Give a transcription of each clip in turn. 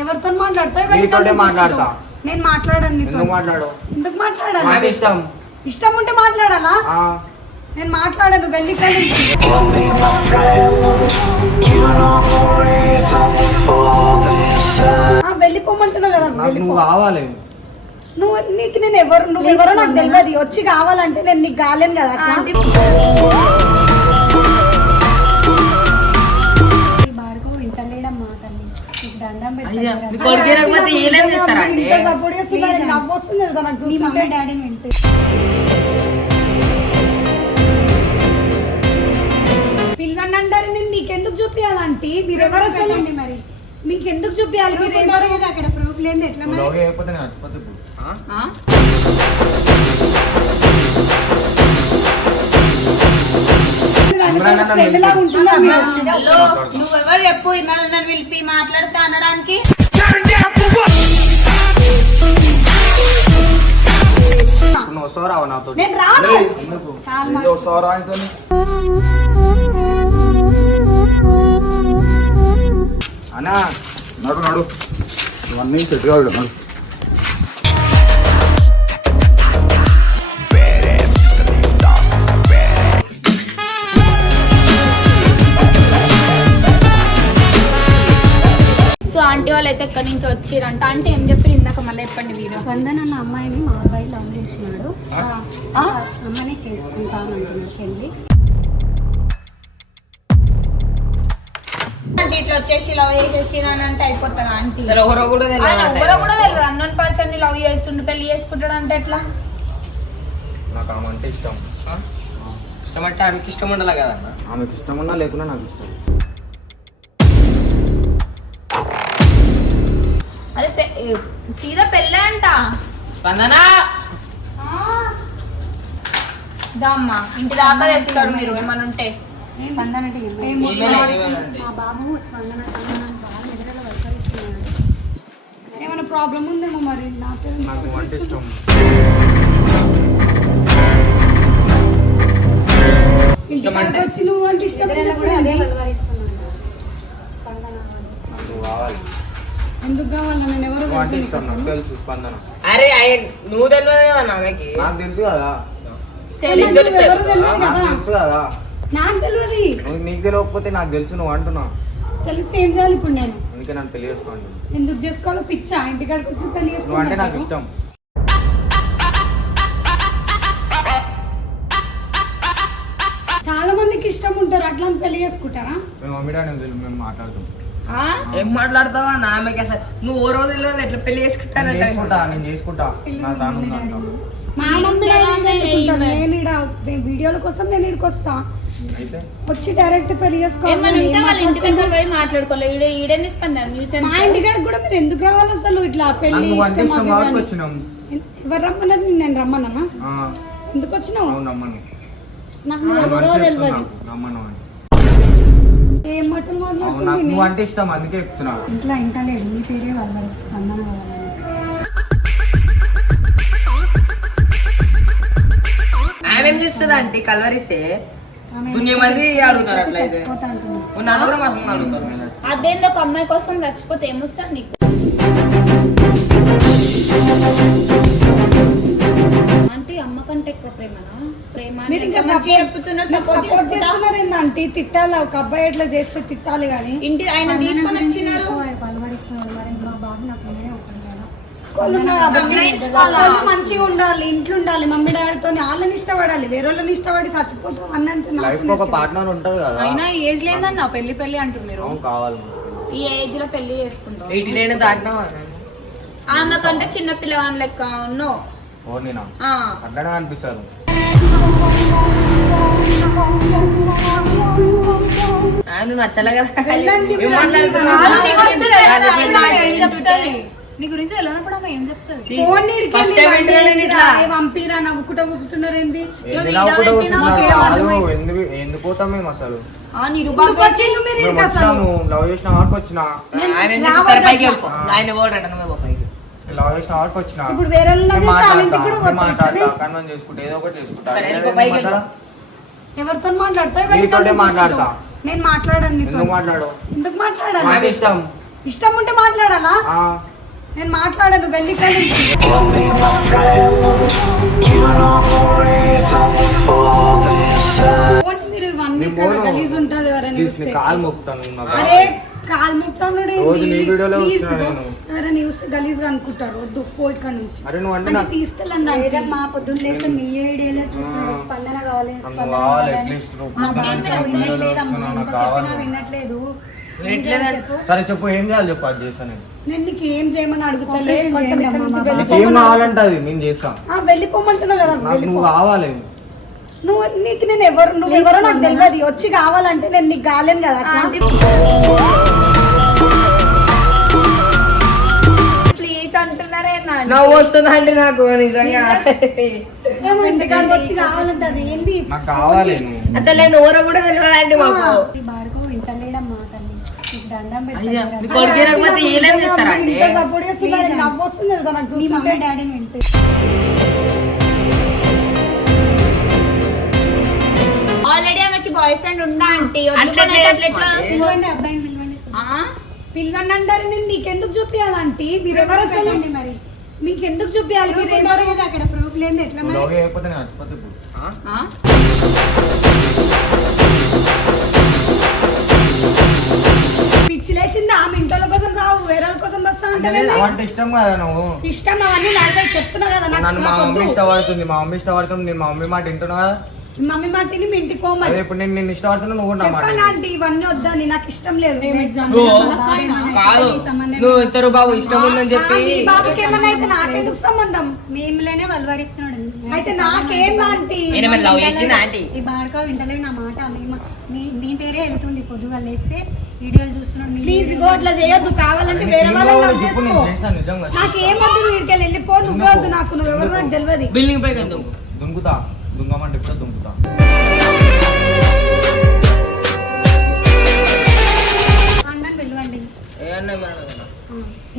ఎవరితో మాట్లాడతా నీతోటే మాట్లాడతా. నేను మాట్లాడను నీతో. ఎందుకు మాట్లాడు? ఎందుకు మాట్లాడాలి? నాకు ఇష్టం. ఇష్టం ఉంటే మాట్లాడాలా? నేను మాట్లాడను. వెళ్ళి వెళ్ళిపోమంటున్నావు కదా. నువ్వు కావాలి. నీకు నేను నువ్వెవరో నాకు తెలియదు. వచ్చి కావాలంటే నేను నీకు కాలేను కదా. పిల్లని అంటారు. నేను నీకెందుకు చూపించాలంటే మీరెవరు అసలు? మరి మీకెందుకు చూపించాలి? మీరెవరు? అక్కడ ప్రూఫ్ లేదు. ఎట్లా నువ్వెవరు చెప్పు నన్ను పిలిపి మాట్లాడుతా అనడానికి? నేను రాను. అన్నా నడు నడు ఇవన్నీ సెట్ కావాలి. సో ఆంటీ వాళ్ళు అయితే ఎక్కడి నుంచి వచ్చిరంట అంటే ఏం చెప్పి ఇందాక మళ్ళీ చెప్పండి. మీరు వందన అన్న అమ్మాయిని మా అబ్బాయి లవ్ చేసినాడు. అమ్మాయిని చేసుకుంటాను అంటున్నాడు పెళ్ళి. అంటే ఇట్లా వచ్చేసి లవ్ చేసేసి అంటే అయిపోతుంది ఆంటీ. ఎవరో కూడా తెలియదు. అన్నోన్ పర్సన్ ని లవ్ చేస్తుండే పెళ్లి చేసుకుంటాడు అంటే ఎట్లా? నాకు ఆమె అంటే ఇష్టం. ఇష్టం అంటే ఆమెకి ఇష్టం ఉండాలి కదా. ఆమెకి ఇష్టం ఉన్నా లేకున్నా నాకు ఇష్టం. అరే సీదా పెళ్ళే అంట. స్పందనా దామ్మా ఇంటి దాకా తెస్తారు మీరు ఏమన్నా ఉంటే. స్పందన అంటే మా బాబు స్పందన బాగా ఎదురుగా వర్కరిస్తున్నాడు. ఏమైనా ప్రాబ్లం ఉందేమో మరి. నాకు అంటే ఇష్టం. ఇంటికి వచ్చి నువ్వు అంటే ఇష్టం కూడా అదే వల్వరిస్తున్నాడు. స్పందన నువ్వు కావాలి. ఎందుకు కావాలి? నేను ఎవరు అంటే ఇష్టం. నాకు తెలుసు స్పందన. అరే నువ్వు తెలియదు కదా నాన్నకి. నాకు తెలుసు కదా. ఎవరు తెలియదు కదా. తెలుసు కదా. నాకు తెలియదు. నీకు తెలియకపోతే నాకు తెలుసు. నువ్వు అంటున్నా తెలిసి ఏం చేయాలి ఇప్పుడు? నేను అందుకే నన్ను పెళ్లి చేసుకోండి. ఎందుకు చేసుకోవాలో పిచ్చా? ఇంటికాడికి వచ్చి పెళ్లి నువ్వు అంటే నాకు చేసుకోవాలి. ఇష్టం. చాలా మందికి ఇష్టం ఉంటారు. అట్లా అని పెళ్లి చేసుకుంటారా? మేము మమ్మీ డాడీ మేము మాట్లాడుతాం. ఏం మాట్లాడతావా నాన్నకి? అసలు నువ్వు ఓ రోజు తెలియదు ఎట్లా పెళ్లి చేసుకుంటానంటే. నేను చేసుకుంటా. నా దాని ఉందంట. మా మమ్మీ డాడీ నేను ఈడ వీడియోల కోసం నేను ఇక్కడికి వస్తా. అయితే వచ్చి డైరెక్ట్ పెళ్లి చేసుకోవాలి. మాట్లాడుకోలేదు ఈడేంది స్పందన మా ఇంటికాడికి కూడా మీరు ఎందుకు రావాలి అసలు? ఇట్లా పెళ్లి వచ్చినాం. ఎవరు రమ్మన్నారు? నేను రమ్మన్నా? ఎందుకు వచ్చినావు? నాకు ఎవరో తెలియదు. ఏం మాటలు మాట్లాడుతుంది? నువ్వు అంటే ఇష్టం అందుకే చెప్తున్నా. ఇంట్లో ఇంకా లేదు. నీ పేరే వల్వరి స్పందన. ఆమె ఏం చేస్తుంది అంటే కలవరిస్తే దునియా మంది అడుగుతారు. అట్లా అయితే నన్ను కూడా మాసం అడుగుతారు. అదేందో ఒక అమ్మాయి కోసం చచ్చిపోతే ఏమొస్తారు నీకు? అంటే అమ్మ కంటే ఎక్కువ ప్రేమనా? మీరు ఇంకా సపోర్ట్ చేస్తున్నారు ఏంటంటే? తిట్టాలి. ఒక అబ్బాయి ఎట్లా చేస్తే తిట్టాలి కానీ ఇంటి ఆయన తీసుకొని వచ్చినారు. వల్వరిస్తున్నాడు. మరి మా బాబు నాకు నేనే ఒకటి వాళ్ళు మంచిగా ఉండాలి. ఇంట్లో ఉండాలి. మమ్మీ డాడీతో వాళ్ళని ఇష్టపడాలి. వేరే వాళ్ళని ఇష్టపడి చచ్చిపోతాం అన్నంటే ఒక పార్ట్నర్ ఉంటది కదా. అయినా ఏజ్ లేదన్న పెళ్లి అంటున్నారు. కావాలి. ఈ ఏజ్ లో పెళ్లి చేసుకుంటాం. 89 దాటినావా? ఆమె కంటే చిన్న పిల్లగాని లెక్క ఉన్నావు. అట్లనే అనిపిస్తారు. ఆయన నచ్చలే కదా. నీ గురించి తెలియనప్పుడు ఆమె ఏం చెప్తారు? పంపిరా నవ్వుకుంటా కూర్చుంటున్నారు. ఏంది ఎందుకు పోతాం మేము అసలు? లవ్ చేసిన వాడికి వచ్చిన లవ్ చేసిన వాడికి వచ్చిన మాట్లాడతా కన్వెన్స్ చేసుకుంటా ఏదో ఒకటి చేసుకుంటా. ఎవరితో మాట్లాడతా? మాట్లాడతా. నేను మాట్లాడను. ఎందుకు మాట్లాడు? ఎందుకు మాట్లాడాలి? నాకు ఇష్టం. ఇష్టం ఉంటే మాట్లాడాలా? నేను మాట్లాడను, వెళ్ళి ఇక్కడ నుంచి. పోనీ మీరు ఇవన్నీ ఇక్కడ గలీజ్ ఉంటుంది ఎవరైనా చూస్తే. అరే కాలు మొత్తం ఎవరైనా చూస్తే గలీజ్ గా అనుకుంటారు. వద్దు, పో ఇక్కడ నుంచి. తీసుకెళ్ళండి. మా పొద్దున్న లేస్తే మీ ఐడియాలో చూస్తున్నాడు స్పందన కావాలి స్పందన కావాలని. చెప్పినా వినట్లేదు. సరే చెప్పు, ఏం చేయాలి చెప్పు, అది చేస్తాను. నేను నీకు ఏం చేయమని అడుగుతాలే, కొంచెం ఇక్కడ నుంచి ఏం కావాలంటే అది నేను చేస్తాను. వెళ్ళిపోమంటున్నావు కదా, నువ్వు కావాలి. నీకు నేను నువ్వెవరో నాకు తెలియదు. వచ్చి కావాలంటే నేను నీకు కాలేను కదా. ప్లీజ్ అంటున్నారే నవ్వు వస్తుందండి నాకు నిజంగా. మేము ఇంటికాడికి వచ్చి కావాలంటే అది ఏంది? నాకు కావాలి. అసలు నేను ఎవరో కూడా తెలియదండి మాకు. ఈ బాడుకో వింటలేడమ్మా తల్లి, నీకు దండం అయ్యా, పెడతాను. మీ కొడుకు రాకపోతే ఏం చేస్తారండి? ఇంత సపోర్ట్ చేస్తున్నారు, నవ్వు వస్తుంది కదా నాకు మీ చూస్తుంటే. మమ్మీ డాడీని వింటే ఆల్రెడీ ఆమెకి బాయ్ ఫ్రెండ్ ఉందా అంటే పిలవండి, అబ్బాయిని పిలవండి. పిల్లవని అంటారు. నేను మీకెందుకు చూపించాలంటే మీరెవరు అసలు? చెప్పండి మరి. మీకెందుకు చూపించాలి? మీరెవరు? అక్కడ ప్రూఫ్ లేదు ఎట్లా మరి? లవ్ అయిపోతే నేను చచ్చిపోతే ఇప్పుడు. పిచ్చిలేసింది. ఆమె ఇంట్లో కోసం కావు, వేరే కోసం వస్తా అంటే అంటే ఇష్టం కదా నువ్వు. ఇష్టం అవన్నీ నడిపే చెప్తున్నా కదా. నన్ను మా మమ్మీ ఇష్టపడుతుంది, మా మమ్మీ ఇష్టపడుతుంది, నేను మా మమ్మీ మాట వింటున్నా కదా. మమ్మీ మాటిని మీ ఇంటికి పోమని అదే ఇప్పుడు నేను నిన్ను ఇష్టపడుతున్నా, నువ్వు కూడా నా మాట చెప్పండి ఆంటీ. ఇవన్నీ వద్దని, నాకు ఇష్టం లేదు. కాదు, నువ్వు ఇద్దరు బాబు ఇష్టం ఉందని చెప్పి ఈ బాబుకి ఏమన్నా అయితే నాకెందుకు సంబంధం? మేములేనే వల్వరిస్తున్నాడు. అయితే నాకేం ఆంటీ? లవ్ చేసింది ఆంటీ. ఈ బాడుకో వింటలేదు నా మాట. మీ పేరే వెళ్తుంది పొద్దుగా లేస్తే వీడియోలు చూస్తున్నాడు. ప్లీజ్ గో అట్లా చేయొద్దు. కావాలంటే వేరే వాళ్ళని లవ్ చేసుకో. నిజంగా నాకేమొద్దు, నువ్వు ఇక్కడికి వెళ్ళిపో. నువ్వే వద్దు నాకు, నువ్వెవరు నాకు తెలియదు. బిల్డింగ్ పైకి దుంకుతా, దుంగమంటే ఇప్పుడు దుంకుతా. అన్నని పిలవండి.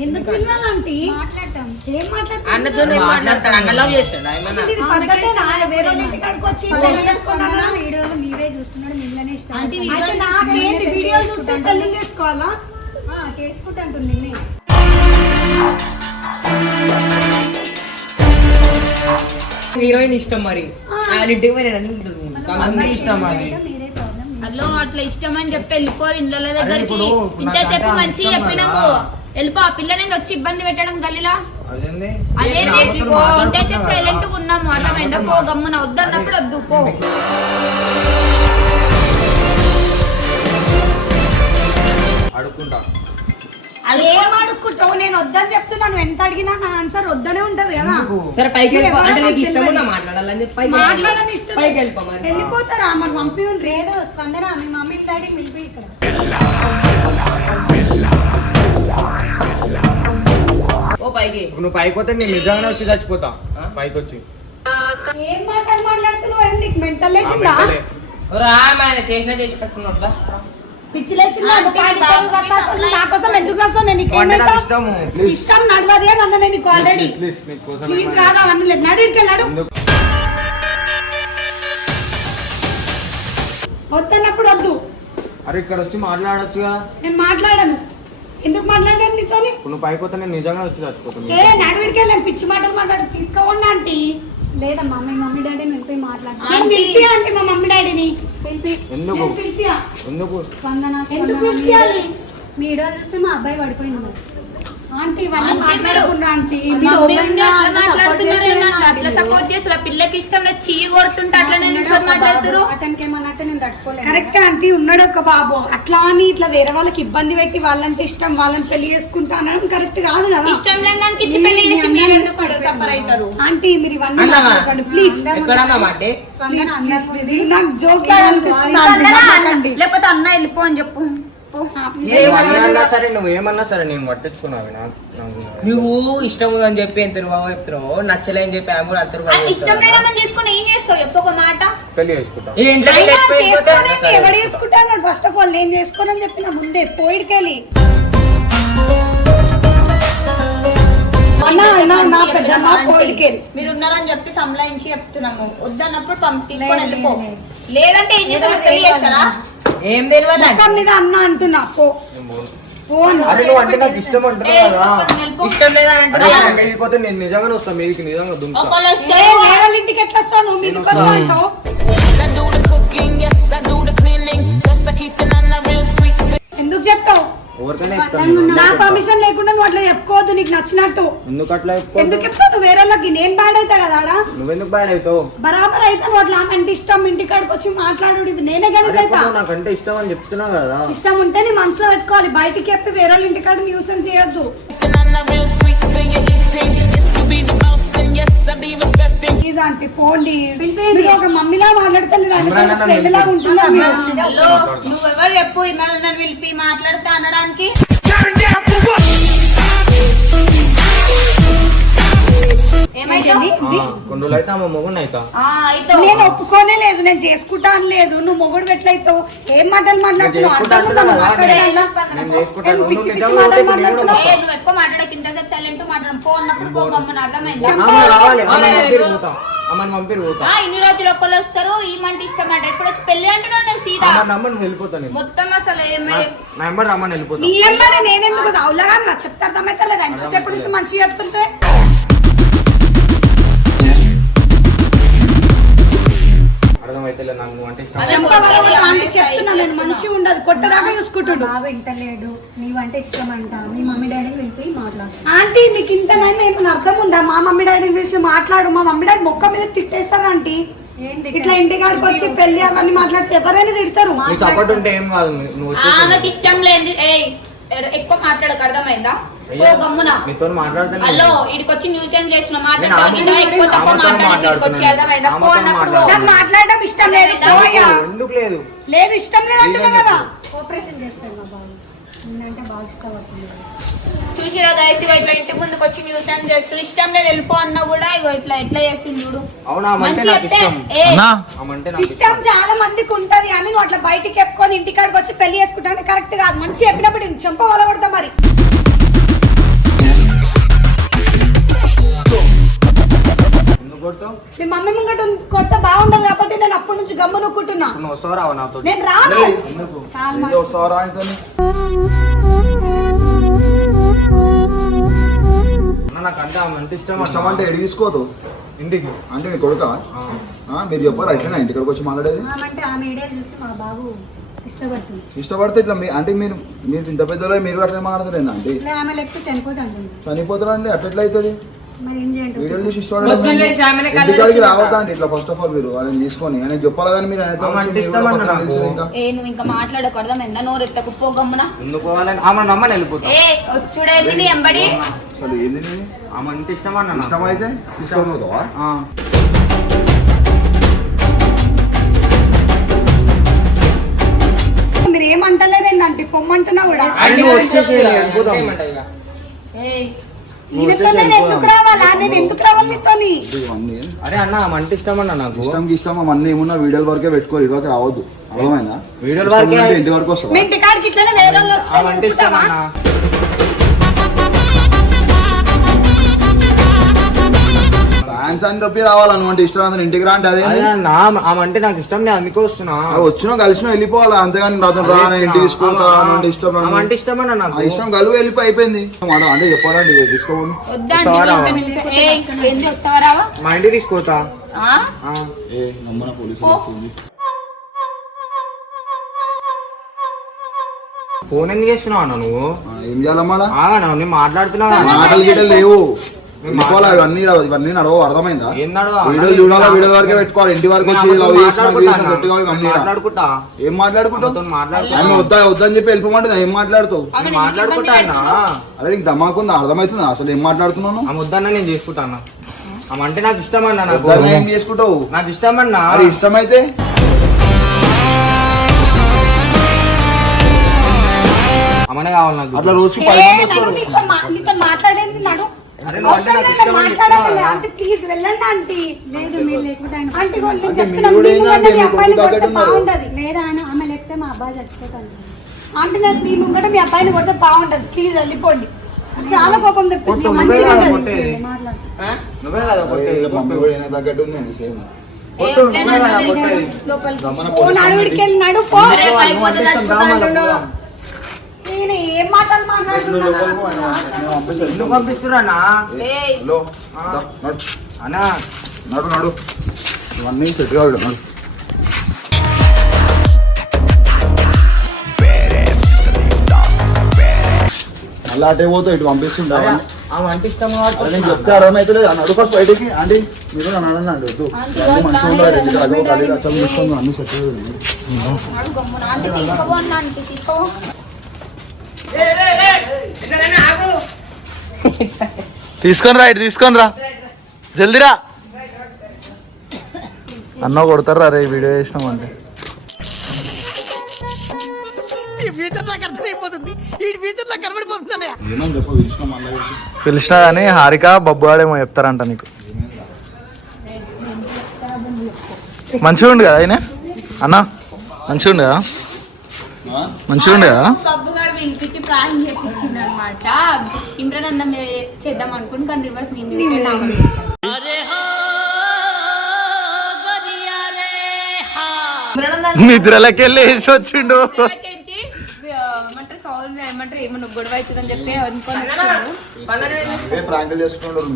ఎందుకు పిలవాలంటీ? మాట్లాడతాం. ఏం మాట్లాడతావు? అన్నతో మాట్లాడతాడు. అన్న లవ్ చేస్తాడు. అసలు ఇది పద్ధతేనా? వేరే వాళ్ళ ఇంటికి అడుగు వచ్చి పెళ్లి చేసుకున్నానా? వీడియోలు మీవే చూస్తున్నాడు, మిమ్మల్ని ఇష్టం. అయితే నాకేంటి? వీడియోలు చూస్తే పెళ్లి చేసుకోవాలా? చేసుకుంటా అంటుంది. హీరోయిన్ ఇష్టం మరి ఇంటికి పోయి అన్నీ ఇష్టం అది. మీరే ప్రాబ్లం. అట్లో అట్లా ఇష్టం అని చెప్పి వెళ్ళిపోరు ఇళ్ళ దగ్గరికి. ఇంతసేపు మంచి చెప్పినాము, వెళ్ళిపో. ఆ పిల్లని వచ్చి ఇబ్బంది పెట్టడం గల్లీలా అదేంది అదే. ఇంతసేపు సైలెంట్ గా ఉన్నాము, అర్థమైందా? పో గమ్మున, వద్దన్నప్పుడు వద్దు, పో. అడుక్కుంటా. ఏం అడుక్కుంటావు? నేను వద్దని చెప్తున్నాను. ఎంత అడిగినా నా ఆన్సర్ వద్దనే ఉంటది కదా. సరే పైకి నువ్వు ఎవరో అంటే నాకు నీకు ఇష్టం తెలియదు. ఉన్నా మాట్లాడాలని చెప్పి పైకి మాట్లాడని ఇష్టం పైకి వెళ్ళిపో మరి. వెళ్ళిపోతారా? మరి పంపి లేదు స్పందన, మీ మమ్మీ డాడీని పిలిపి ఇక్కడ. ఓ పైకి. నువ్వు పైకి వస్తే నేను నిజంగానే వచ్చి చచ్చిపోతా. పైకి వచ్చి ఏం మాటలు మాట్లాడుతున్నావు? ఏం నీకు మెంటల్ లేచిందా? రా ఆయన చేసినా చేసి కట్టుకున్నట్లా పిచ్చిలేసిందా? నువ్వు పాడి కోసం చేస్తావు, అసలు నా కోసం ఎందుకు చేస్తావు? నేను నీకు అంటే నాకు ఏమైతా ఇష్టము. ప్లీజ్ ఇష్టం నడవది అని అన్న నేను నీకు ఆల్రెడీ. ప్లీజ్ నీకోసం ప్లీజ్ కాదు, అవన్నీ లేదు. నడు ఇక్కడికి నడు. వద్దన్నప్పుడు వద్దు. అరే ఇక్కడ వచ్చి మాట్లాడొచ్చు కదా. నేను మాట్లాడను. ఎందుకు మాట్లాడాను నీతోని? ఇప్పుడు నువ్వు పైకి వస్తే నేను నిజంగా వచ్చి చచ్చిపోతాను. ఏ నడువిడికే నేను పిచ్చి మాటలు మాట్లాడి తీసుకోండి ఆంటీ. లేదమ్మా, మీ మమ్మీ డాడీని పిలిపి మాట్లాడతాం. నేను పిలిపి ఆంటీ మా మమ్మీ డాడీని. పిలిపి. ఎందుకు నేను పిలిపియా? ఎందుకు స్పందన ఎందుకు స్పందన పిలిపియాలి? మీ వీడియోలు చూస్తే మా అబ్బాయి పడిపోయింది మరి. ఆంటీ ఇవన్నీ ఆంటీ మాట్లాడకుండా ఆంటీ. మమ్మీ ఉండి అట్లా మాట్లాడుతున్నారేమో, అట్లా సపోర్ట్ చేసి ఆ పిల్లకి ఇష్టం లేదు, చీ కొడుతుంటే అట్లనే నిల్చొని మాట్లాడుతురు. అతనికి ఏమన్నట్టు నేను తట్టుకోలేదు. కరెక్ట్ ఆంటీ, ఉన్నాడు ఒక బాబు. అట్లా అని ఇట్లా వేరే వాళ్ళకి ఇబ్బంది పెట్టి వాళ్ళంటే ఇష్టం, వాళ్ళని పెళ్లి చేసుకుంటా అనడం కరెక్ట్ కాదు కదా. ఇష్టం లేని దానికి ఇచ్చి పెళ్లి చేసి మీరు ఎందుకు సఫర్ అవుతారు? ఆంటీ మీరు ఇవన్నీ అన్నమా? మాట్లాడకండి ప్లీజ్. ఎక్కడన్నా మాట స్పందన అందరి ముందు ఇది నాకు జోక్ లాగా అనిపిస్తుంది ఆంటీ, అందరూ మాట్లాడకండి. లేకపోతే అన్న వెళ్ళిపో అని చెప్పు. ఏమన్నా సరే నువ్వు ఏమన్నా సరే నేను పట్టించుకున్నావు. నువ్వు ఇష్టం ఉందని చెప్పి ఎంత బాగా చెప్తారు, నచ్చలే అని చెప్పి ఆమె కూడా అందరూ ఆ ఇష్టం లేదని చేసుకుని ఏం చేస్తావు? చెప్పు ఒక మాట. పెళ్లి చేసుకుంటా. ఈ ఇంట్లో అయినా లేకపోతే చేసుకోనండి, ఎవడు చేసుకుంటాను? ఫస్ట్ ఆఫ్ ఆల్ నేను చేసుకోనని చెప్పిన ముందే పోయిడికెళ్ళి నా పెద్దమ్మ పోయిడికెళ్ళి. మీరు ఉన్నారని చెప్పి సంలాయించి చెప్తున్నాము, వద్దన్నప్పుడు తీసుకొని వెళ్ళిపో. లేదంటే ఏం చేస్తారు? పెళ్లి చేస్తారా? ఏం తెలియదు ముఖం మీద అన్న అంటున్నా. పో ఫోన్ అరే నువ్వు అంటే నాకు ఇష్టం అంటున్నావు కదా ఇష్టం లేదా అరే అంటున్నా నేను వెళ్ళిపోతే నేను నిజంగానే వస్తాను మీదికి నిజంగా దుంకుతా ఒకళ్ళు ఏ, వస్తే వేరే వాళ్ళ ఇంటికి ఎట్లా వస్తావు నువ్వు మీదికి వస్తావు అంటావు? ఎందుకు చెప్తావు? ఎవరికైనా ఇష్టం నా పర్మిషన్ లేకుండా నువ్వు అట్లా చెప్పుకోవద్దు నీకు నచ్చినట్టు. ఎందుకు అట్లా ఎందుకు చెప్తావు? నువ్వు వేరే వాళ్ళకి నేను బ్యాడ్ అవుతా కదా ఆడ. నువ్వెందుకు బ్యాడ్ అవుతావు బరాబర్ అయితే నువ్వు అట్లా ఆమె అంటే ఇష్టం ఇంటికాడికి వచ్చి మాట్లాడు ఇది నేనే కలిసి అరే అవుతా. ఇప్పుడు నాకంటే ఇష్టం అని చెప్తున్నా కదా ఇష్టం ఉంటే నీ మనసులో పెట్టుకోవాలి, బయటికి చెప్పి వేరే వాళ్ళ ఇంటికాడ న్యూసెన్స్ చేయొద్దు. ప్లీజ్ ఆంటీ పోండి, మీరు ఒక మమ్మీలా మాట్లాడతారు, ఫ్రెండ్ లా ఉంటున్నారు మీరు. హలో నువ్వెవరు చెప్పు ఇవాళ నన్ను పిలిపి మాట్లాడుతా అనడానికి ఏమైతే కొన్ని రోజులు అయితే ఆమె మొగుడు అవుతా అయితే నేను ఒప్పుకోనే లేదు, నేను చేసుకుంటా అని లేదు. నువ్వు మొగుడు ఎట్లయితావు? ఏం మాటలు మాట్లాడుతున్నావు? అర్థం ఉందా నువ్వు మాట్లాడేలా? నేను చేసుకుంటాను నువ్వు పిచ్చి నువ్వు పిచ్చి నిజంగా మాటలు ఓకే, నేను కూడా మాట్లాడుతున్నావు. నువ్వు ఎక్కువ మాట్లాడక ఇంతసేపు సైలెంట్ మాట్లాడు పోన్నప్పుడు గమ్మున అర్థమైందా ఆమె రావాలి ఆమె పంపిరు పోతా ఆమెను పంపిరు పోతా ఇన్ని రోజులు ఒక్కళ్ళు వస్తారు ఈ మంట ఇష్టం అంట ఇప్పుడు వచ్చి పెళ్లి అంటున్నాను నేను సీదా ఆమె నమ్మని వెళ్ళిపోతాను నేను మొత్తం అసలు ఏమే నా నెంబర్ రమ్మని వెళ్ళిపోతా నీ అమ్మని నేనెందుకు అవులగా నా చెప్తే అర్థమైతలేదు. ఎంతసేపు నుంచి మంచిగా చెప్తుంటే అర్థమైతే నాకు నువ్వు అంటే ఇష్టం చెంపవరవట ఆంటీ చెప్తున్నా నేను, మంచిగా ఉండదు, కొట్టదాకా చూసుకుంటుండు. బాబు వింటలేడు, నీవంటే ఇష్టం అంట, మీ మమ్మీ డాడీని వెళ్ళిపోయి మాట్లాడు. ఆంటీ మీకు ఇంత నయం ఏమైనా అర్థం ఉందా? మా మమ్మీ డాడీ విషయం మాట్లాడు, మా మమ్మీ డాడీ మొక్క మీద తిట్టేస్తారు ఆంటీ. ఇట్లా ఇంటికాడికి వచ్చి పెళ్లి అవన్నీ మాట్లాడితే ఎవరైనా తిడతారు. నీ సపోర్ట్ ఉంటే ఏం కాదు నువ్వు ఆమెకి ఇష్టం లేదు ఎక్కువ మాట్లాడక అర్థమైందా ఓ గమ్మున నీతో మాట్లాడతాను హలో ఇడికి వచ్చి న్యూసెన్స్ చేసిన నేను ఆమెతో ఎక్కువ తక్కువ మాట్లాడి ఇడికి వచ్చి అర్థమైందా పో అన్నప్పుడు నాకు మాట్లాడడం ఇష్టం లేదు, పోయా. ఎందుకు లేదు లేదు ఇష్టం లేదు అంటున్నా కదా. కోఆపరేషన్ చేస్తాడు మా బాబు, నేనంటే బాగా ఇష్టపడుతుంది. చూసిరా గైస్ ఇగో ఇట్లా ఇంటి ముందుకు వచ్చి న్యూసెన్స్ చేస్తుంది ఇష్టం లేదు వెళ్ళిపో అన్నా కూడా ఇగో ఇట్లా ఎట్లా చేస్తుంది చూడు అవునా ఆమె అంటే మంచి నాకు చెప్తే ఇష్టం ఏ ఆమె అంటే నాకు ఇష్టం చాలా మందికి ఉంటది అని నువ్వు అట్లా బయటికి చెప్పుకొని ఇంటికాడికి వచ్చి పెళ్లి చేసుకుంటాను కరెక్ట్ కాదు. మంచి చెప్పినప్పుడు నేను చెంప వలగొడతా మరి. ఎందుకు కొడతావు మీ మమ్మీ ముంగట కొట్ట బాగుండదు కాబట్టి నేను అప్పటి నుంచి గమ్ము నొక్కుంటున్నా. నువ్వు వస్తావు రావు నాతో నేను రాను. ఎందుకు వస్తావరా ఆయనతో? నాకంటే ఆమె అంటే ఇష్టం ఇష్టం అంటే ఎడి తీసుకోదు ఇంటికి అంటే మీ కొడుక మీరు చెప్పారు అట్లనే ఇంటికి వచ్చి మాట్లాడేది. ఆమె ఆమె ఏడే చూసి మా బాబు ఇష్టపడుతుంది. ఇష్టపడితే ఇట్లా అంటే మీరు ఇంత పెద్దలో మీరు అట్లా మాట్లాడతారు అంటే ఇలా ఆమె లేకపోతే చనిపోతా అంటుంది. చనిపోతారా అండి? అట్లా ఎట్లా అవుతుంది? మరి ఏం చేయండి? వీడియోలు చూసి మొత్తం చేసి ఆమెనే కళ్ళు ఇంటికాడికి తెరిచి రావద్దా అంటే ఇట్లా ఫస్ట్ ఆఫ్ ఆల్ మీరు ఆయన తీసుకొని ఆయన చెప్పాలి కానీ మీరు ఆయనతో ఆమె వచ్చి అంటే మీరు ఇష్టం కూడా అన్న పక్కన నాకు. తెలుసు ఇంకా. ఏ నువ్వు ఇంకా మాట్లాడకు అర్థమైందా నోరు ఎత్తకు పో గమ్మున ఎందుకు పోవాలని ఆమె నమ్మని వెళ్ళిపోతా ఏ వచ్చుడేంది నీ ఎంబడి అసలు ఏంది నీది? ఆమె అంటే ఇష్టం అన్న నాకు. ఇష్టమైతే తీసుకొని పోతావా? ఆ. మీరు ఏమంటలేరు ఏందంటే పొమ్మంటున్నా కూడా. అన్ని వచ్చేసి వెళ్ళిపోతాం. ఏ ఈయనతో నేను ఎందుకు రావాలా? నేను ఎందుకు రావాలి నీతోని? ఇవన్నీ అరే అన్న ఆమె అంటే ఇష్టం అన్న నాకు ఇష్టంకి ఇష్టం అన్నీ ఏమున్నా వీడియోల వరకే పెట్టుకోరు, ఇటు వరకు రావద్దు. అర్థమైందా? వీడియోల ఇష్టం వరకే- ఉంటే ఇంటి వరకు వస్తావా? మీ ఇంటికాడికి ఇట్లనే వేరే వాళ్ళు వస్తే ఆమె అంటే ఇష్టం నువ్వు అన్న ఫ్యాన్స్ అని చెప్పి రావాలన్నమాట. ఇష్టం అంటే ఇంటికి రా అంటే అదే అదే అన్న ఆమె అంటే నాకు ఇష్టం నేను అందుకే వస్తున్నా వచ్చినా కలిసినా వెళ్ళిపోవాలా, అంతేగాని నాతో రా నేను ఇంటికి తీసుకుంటా అంటే ఇష్టం ఆమె అంటే ఇష్టం అన్న నాకు ఆ ఇష్టం గలువు వెళ్ళిపోయి అయిపోయింది. మాట అంటే చెప్పాలంటే తీసుకోవాలి. వద్దండి ఇంత నిలిచి ఏ ఏంది వస్తావా రావా మా ఇంటికి తీసుకోతా ఆ? ఏ నమ్మన పోలీసులు ఫోన్ ఎందుకు చేస్తున్నావు అన్న నువ్వు ఏం చేయాలమ్మా? ఆగా నేను మాట్లాడుతున్నావు అన్న. మాటలు గిటలు లేవు, వెళ్ళిపోవాలి. ఇవన్నీ నడవు, అర్థమైందా? ఏందడు వీడియోలు చూడాలా, వీడియోల వరకే పెట్టుకోవాలి. ఇంటి వరకు వచ్చి లవ్ చేసిన పెట్టుకోవాలి. ఇవన్నీ మాట్లాడుకుంటా ఏం మాట్లాడుకుంటావు? నాతో మాట్లాడుకుంటా ఆమె వద్దని చెప్పి వెళ్ళిపోమంటుంది. ఏం మాట్లాడుతావు? ఆమె ఎందుకు మాట్లాడుకుంటా ఇబ్బంది అన్న పెడుతున్నావు? అరే నీకు దమాకుందా? అర్థమవుతుందా అసలు ఏం మాట్లాడుతున్నాను? ఆమె వద్దన్న నేను చేసుకుంటా అన్న ఆమె అంటే నాకు ఇష్టం అన్న నాకు వద్దన్నా ఏం చేసుకుంటావు? నాకు ఇష్టం అన్న అది ఇష్టమైతే అమ్మనే కావాలి నాకు అట్లా రోజుకి ఏ 10 మంది నడు, వస్తారు. నీతో మాట్లాడేది నడు. అరే నువ్వు అంటే అవసరం నాకు లేదు, ఇష్టం అని మాట్లాడాలి చెప్తున్నావు అంటే ప్లీజ్ వెళ్ళండి ఆంటీ. లేదు మీరు లేకపోతే ఆయన ఆంటీ కూడా నేను అంటే చెప్తున్నా, మీరు మీ కూడా ముంగట ఏంటంటే మీ అబ్బాయిని మీకు కొడితే తగ్గట్టు ఉన్నారు. బాగుంటది. లేదా ఆయన ఆమె లేకపోతే మా అబ్బాయి చచ్చిపోతాను. ఆంటీ నేను మీ ముంగట మీ అబ్బాయిని కొడితే బాగుంటది, ప్లీజ్ వెళ్ళిపోండి. చాలా కోపం తెప్పిస్తుంది, నువ్వే మంచిగా కదా ఉండదు. కొట్టేది మాట్లాడు. నువ్వే కదా కొట్టేది మమ్మీ కూడా ఈయన తగ్గట్టు ఉంది సేమ్. ఏ కొట్టు, వద్దులేనా నువ్వే కదా అసలు కొట్టేది. లోపలికి. రమ్మన ఓ నడుడికి వెళ్ళి నడు పో. అరే పైకి పోతే చచ్చిపోతా అంటుండు. నేను ఏం మాటలు మాట్లాడుతున్నా ఎందుకు పంపిస్తున్నా ఏయ్. హలో నడు అన్నా నడు నడు ఇవన్నీ సెట్ కావాలి నడు మళ్ళీ అటే పోతావు ఇటు పంపిస్తుండే పంపిస్తాము నేను చెప్తే అర్థమైతే లేదు నడు ఫస్ట్ బయటికి ఆంటీ మీరు నన్ను అనండి వద్దు అన్ని మంచిగా ఉండాలి అదో కలి రచ్చలు చూస్తాను అన్ని సెట్ వాడు గమ్మున ఆంటీ తీసుకోబో అన్న ఆంటీ తీసుకో. తీసుకొని రా ఇటు తీసుకొని రా జల్దిరా అన్న కొడతారా రే వీడియో చేసినామంటే ఏమని చెప్పు పిలిచిన మళ్ళీ పిలిచినా కానీ హారిక బబ్బు ఆడేమో చెప్తారంట నీకు మంచిగా ఉండు కదా ఆయన అన్న మంచిగా ఉండు కదా మంచిగా ఉండు కదా బబ్బు గారు పిలిపించి ప్రాంక్ చేపించింది అనమాట. ఇమ్రాన్ అన్న మీద చేద్దాం అనుకుని కానీ రివర్స్ నీ మీద నిద్రలకెళ్ళి వేసి వచ్చిండు ఏమంటారు సౌండ్ ఏమంటారు ఏమన్నా గొడవ అవుతుందని చెప్పి అనుకోని వచ్చాడు. ప్రాంకులు చేసుకుంటారు